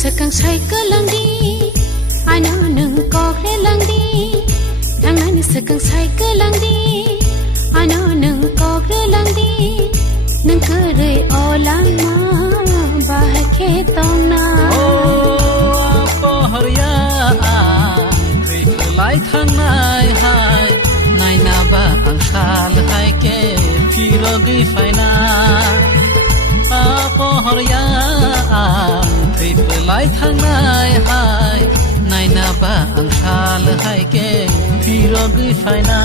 sekang cycle langdi ano nung kokre langdi tangan sekang cycle langdi ano nung kokre langdi nung kere olang ma bah khetong na apa harya kri lai thang nai hai nai na ba ang sal hai ke phirogi faina apa harya kri lai thang nai hai nai na ba ang sal hai ke phirogi faina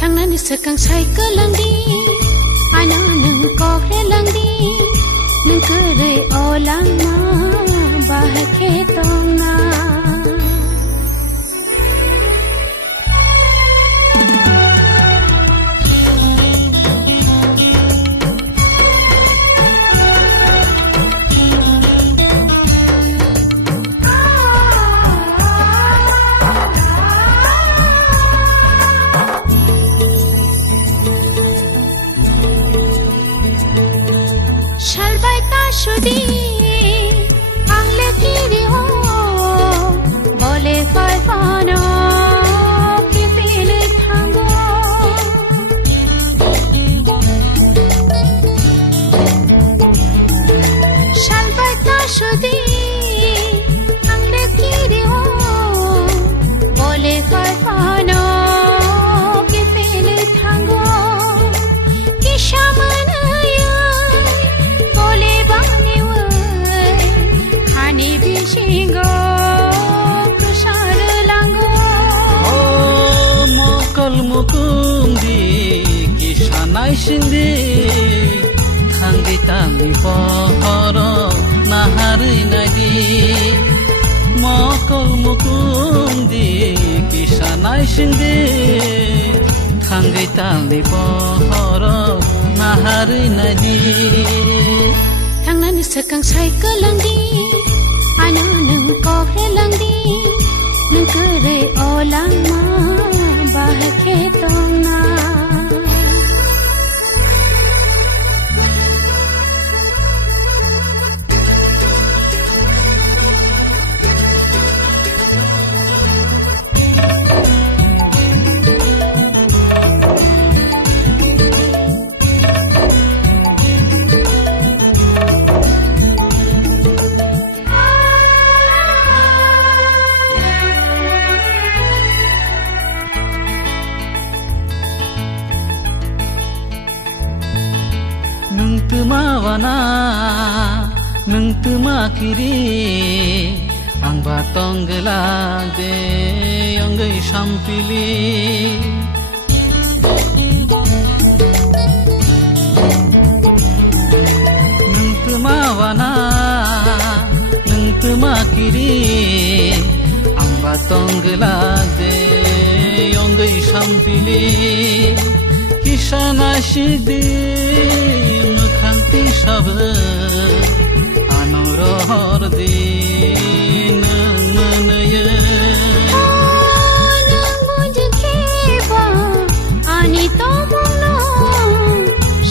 tangan sekang cycle langdi ano nung kokre langdi nung kere olang ma bah khetong na Shudi ang lekiri ho bole fai fano ki fili thango shalbai ta shudi ang lekiri ho bole fai fano ki fili thango ki shaman mukundi kishanai shindi thangi tali pohoro nahari nadi mokol mukundi kishanai shindi thangi tali pohoro nahari nadi thangnan sekang cycle langdi ano nung kokre langdi nung kere olang ma bah khetong na Tumawana nung tumakiri ang batong gelade ang gay sampili nung tumawana nung tumakiri ang batong gelade ang gay sampili kishana shidi Shabd anuror din manaya nang bujke ba ani to mono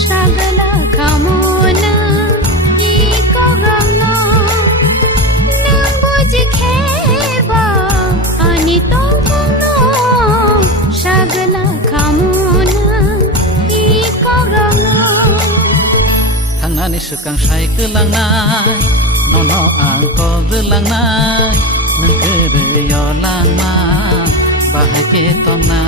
shagala kamona ki kagana nang bujke ba ani to mono shagala kamona ki kagana Nani sekang cycle lang nai nono ang kog lang nai nang kere yo lang ma bahake to na